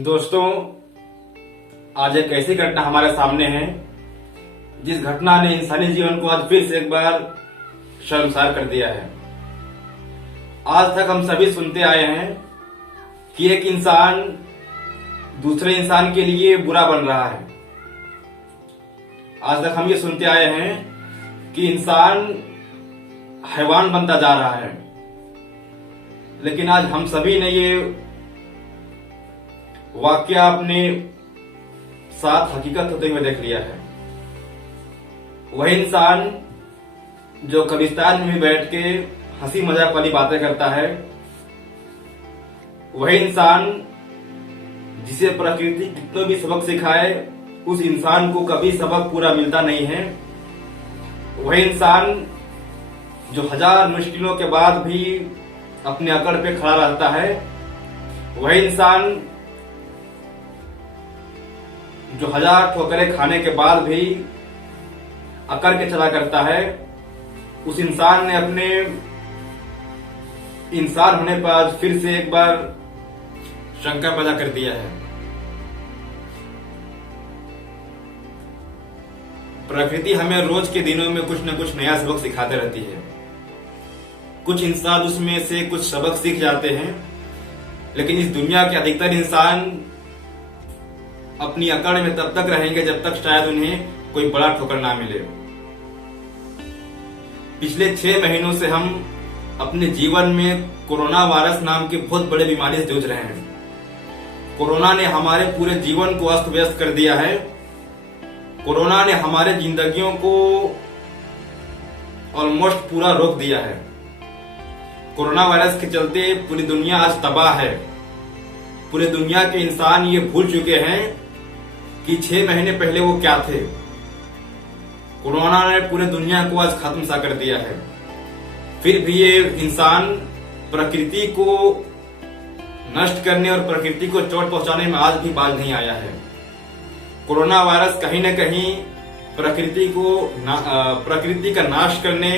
दोस्तों, आज एक ऐसी घटना हमारे सामने है जिस घटना ने इंसानी जीवन को आज फिर से एक बार शर्मसार कर दिया है। आज तक हम सभी सुनते आए हैं कि एक इंसान दूसरे इंसान के लिए बुरा बन रहा है। आज तक हम ये सुनते आए हैं कि इंसान हैवान बनता जा रहा है, लेकिन आज हम सभी ने ये वाकया अपने साथ हकीकत होते हुए देख लिया है। वही इंसान जो कब्रिस्तान में बैठ के हंसी मजाक वाली बातें करता है, वही इंसान जिसे प्रकृति कितना भी सबक सिखाए उस इंसान को कभी सबक पूरा मिलता नहीं है। वही इंसान जो हजार मुश्किलों के बाद भी अपने अकड़ पे खड़ा रहता है, वही इंसान जो हजार ठोकरें खाने के बाद भी अकड़ के चला करता है, उस इंसान ने अपने इंसान होने पर आज फिर से एक बार शंका पैदा कर दिया है। प्रकृति हमें रोज के दिनों में कुछ न कुछ नया सबक सिखाते रहती है। कुछ इंसान उसमें से कुछ सबक सीख जाते हैं, लेकिन इस दुनिया के अधिकतर इंसान अपनी अकड़ में तब तक रहेंगे जब तक शायद उन्हें कोई बड़ा ठोकर ना मिले। पिछले 6 महीनों से हम अपने जीवन में कोरोना वायरस नाम की बहुत बड़े बीमारी से जूझ रहे हैं। कोरोना ने हमारे पूरे जीवन को अस्त व्यस्त कर दिया है। कोरोना ने हमारे जिंदगियों को ऑलमोस्ट पूरा रोक दिया है। कोरोना वायरस के चलते पूरी दुनिया आज तबाह है। पूरे दुनिया के इंसान ये भूल चुके हैं कि 6 महीने पहले वो क्या थे। कोरोना ने पूरे दुनिया को आज खत्म सा कर दिया है। फिर भी ये इंसान प्रकृति को नष्ट करने और प्रकृति को चोट पहुंचाने में आज भी बाज नहीं आया है। कोरोना वायरस कहीं न कहीं प्रकृति का नाश करने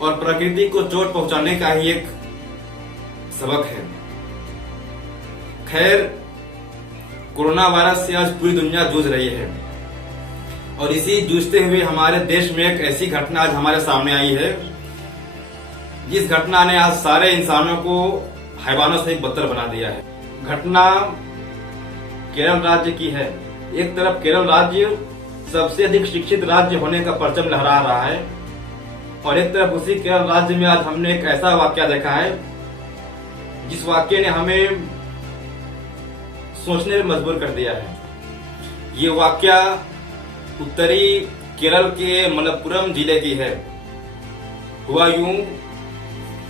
और प्रकृति को चोट पहुंचाने का ही एक सबक है। खैर, कोरोना वायरस से आज पूरी दुनिया जूझ रही है और इसी जूझते हुए हमारे देश में एक ऐसी घटना आज हमारे सामने आई है जिस घटना ने आज सारे इंसानों को हैवानों से बदतर बना दिया है। घटना केरल राज्य की है। एक तरफ केरल राज्य सबसे अधिक शिक्षित राज्य होने का परचम लहरा रहा है और एक तरफ उसी केरल राज्य में आज हमने एक ऐसा वाकया देखा है जिस वाकये ने हमें सोचने में मजबूर कर दिया है। ये वाकया उत्तरी केरल के मलप्पुरम जिले की है। हुआ यूं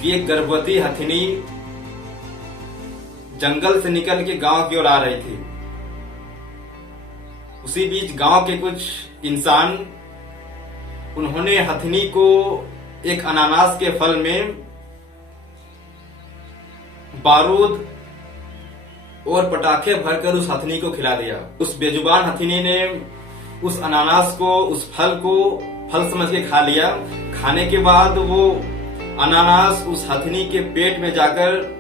कि एक गर्भवती हथिनी जंगल से निकल के गांव की ओर आ रही थी। उसी बीच गांव के कुछ इंसान उन्होंने हथिनी को एक अनानास के फल में बारूद और पटाखे भरकर उस हथिनी को खिला दिया। उस बेजुबान हथिनी ने उस अनानास को, उस फल को फल समझ के खा लिया। खाने के बाद वो अनानास उस हथिनी के पेट में जाकर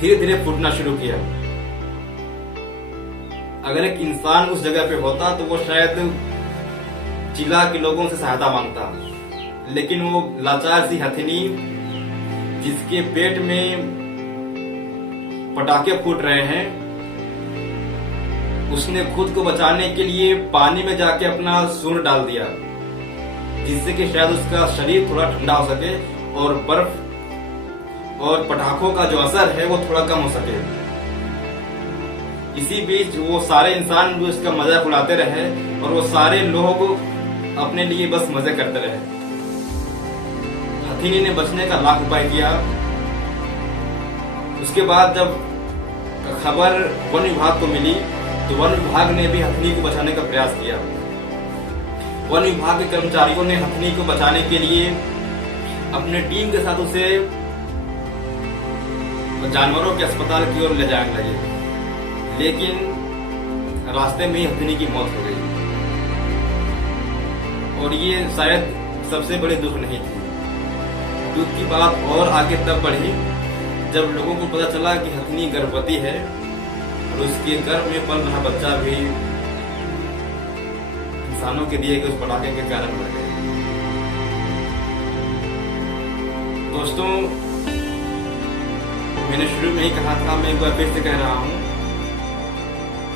धीरे धीरे फूटना शुरू किया। अगर एक इंसान उस जगह पे होता तो वो शायद चिल्ला के लोगों से सहायता मांगता, लेकिन वो लाचार सी हथिनी जिसके पेट में पटाखे फूट रहे हैं, उसने खुद को बचाने के लिए पानी में जाके अपना सूंड डाल दिया, जिससे कि शायद उसका शरीर थोड़ा ठंडा हो सके और बर्फ और पटाखों का जो असर है वो थोड़ा कम हो सके। इसी बीच वो सारे इंसान जो इसका मजाक उड़ाते रहे और वो सारे लोग अपने लिए बस मजे करते रहे। हथिनी ने बचने का लाख उपाय किया। उसके बाद जब खबर वन विभाग को मिली तो वन विभाग ने भी हथिनी को बचाने का प्रयास किया। वन विभाग के कर्मचारियों ने हथिनी को बचाने के लिए अपने टीम के साथ उसे जानवरों के अस्पताल की ओर ले जाने लगे, लेकिन रास्ते में ही हथिनी की मौत हो गई। और ये शायद सबसे बड़ी दुख नहीं थी। दुख की बात और आगे तब बढ़ी जब लोगों को पता चला कि हथिनी गर्भवती है उसके गर्भ में पल रहा बच्चा भी इंसानों के दिए गए उस पटाखे के कारण मर गए। दोस्तों, मैंने शुरू में ही कहा था, मैं एक बार फिर से कह रहा हूं,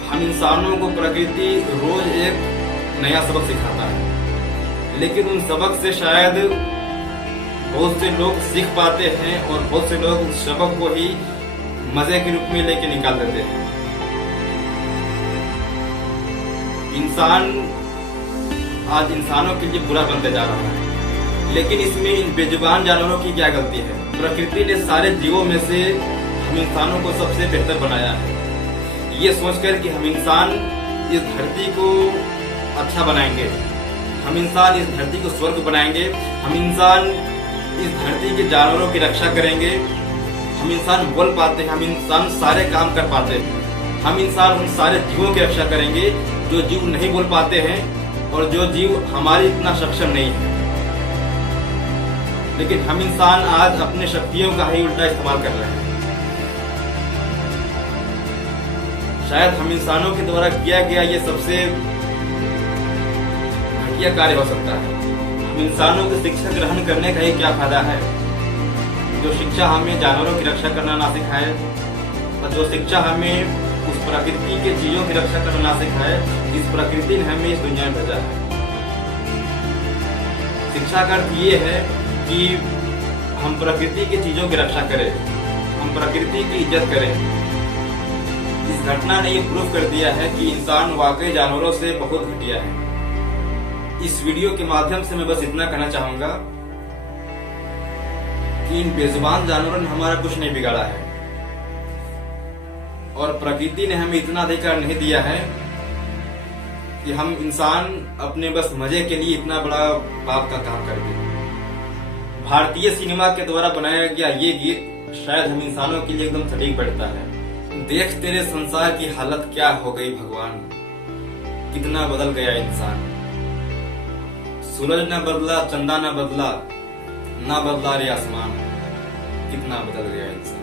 हम इंसानों को प्रकृति रोज एक नया सबक सिखाता है, लेकिन उन सबक से शायद बहुत से लोग सीख पाते हैं और बहुत से लोग उस सबक को ही मजे के रूप में लेके निकाल देते हैं। इंसान आज इंसानों के लिए बुरा बनते जा रहा है, लेकिन इसमें इन बेजुबान जानवरों की क्या गलती है? प्रकृति ने सारे जीवों में से हम इंसानों को सबसे बेहतर बनाया है, ये सोचकर कि हम इंसान इस धरती को अच्छा बनाएंगे, हम इंसान इस धरती को स्वर्ग बनाएंगे, हम इंसान इस धरती के जानवरों की रक्षा करेंगे, हम इंसान बोल पाते हैं, हम इंसान सारे काम कर पाते हैं, हम इंसान उन सारे जीवों की रक्षा करेंगे जो जीव नहीं बोल पाते हैं और जो जीव हमारी इतना सक्षम नहीं है। लेकिन हम इंसान आज अपने शक्तियों का ही उल्टा इस्तेमाल कर रहे हैं। शायद हम इंसानों के द्वारा किया गया ये सबसे घटिया कार्य हो सकता है। हम इंसानों की शिक्षा ग्रहण करने का ही क्या फायदा है? जो शिक्षा हमें जानवरों की रक्षा करना ना सिखाए और जो शिक्षा हमें उस प्रकृति के चीजों की रक्षा करना ना सिखाए जिस प्रकृति ने हमें इस दुनिया में भेजा है। शिक्षा का अर्थ ये है कि हम प्रकृति की चीजों की रक्षा करें, हम प्रकृति की इज्जत करें। इस घटना ने ये प्रूव कर दिया है कि इंसान वाकई जानवरों से बहुत घटिया है। इस वीडियो के माध्यम से मैं बस इतना कहना चाहूंगा कि इन बेजुबान जानवरों ने हमारा कुछ नहीं बिगाड़ा है और प्रकृति ने हमें इतना अधिकार नहीं दिया है कि हम इंसान अपने बस मजे के लिए इतना बड़ा पाप का काम कर दें। भारतीय सिनेमा के द्वारा बनाया गया ये गीत शायद हम इंसानों के लिए एकदम सटीक बैठता है। देख तेरे संसार की हालत क्या हो गई भगवान, कितना बदल गया इंसान। सूरज न बदला, चंदा न बदला, ना बदला रे आसमान, कितना बदल गया इंसान।